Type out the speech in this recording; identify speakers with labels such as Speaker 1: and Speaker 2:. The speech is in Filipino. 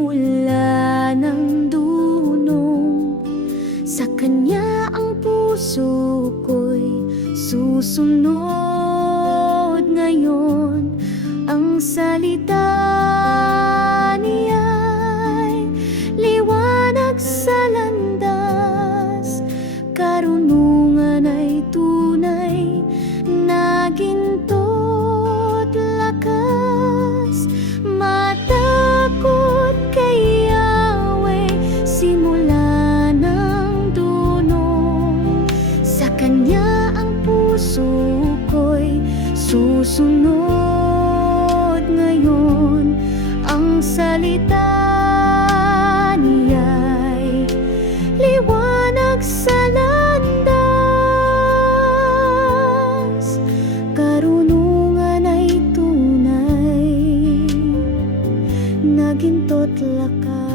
Speaker 1: mula ng dunong Sa kanya ang puso ko'y susunod ngayon. Ang salita niya'y liwanag sa puso ko'y susunod ngayon. Ang salita niya'y liwanag sa landas. Karunungan ay tunay na ginto't lakas